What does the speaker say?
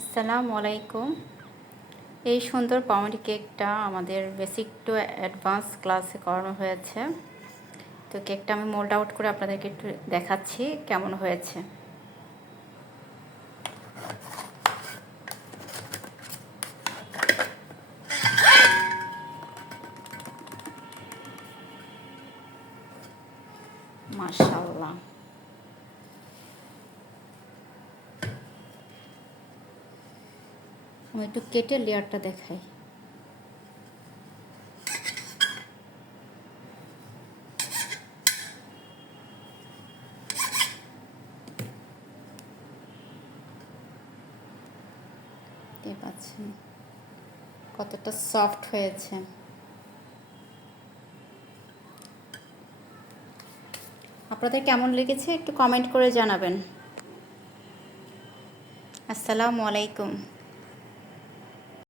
আসসালামু আলাইকুম। এই সুন্দর পাউন্ড কেকটা আমাদের বেসিক টু অ্যাডভান্স ক্লাসে করানো হয়েছে। তো কেকটা আমি মোল্ড আউট করে আপনাদেরকে একটু দেখাচ্ছি কেমন হয়েছে। মাশাআল্লাহ। আমি একটু কেটে লেয়ারটা দেখাই। দেখতে পাচ্ছেন কতটা সফট হয়েছে। আপনাদের কেমন লেগেছে একটু কমেন্ট করে জানাবেন। আসসালামু আলাইকুম।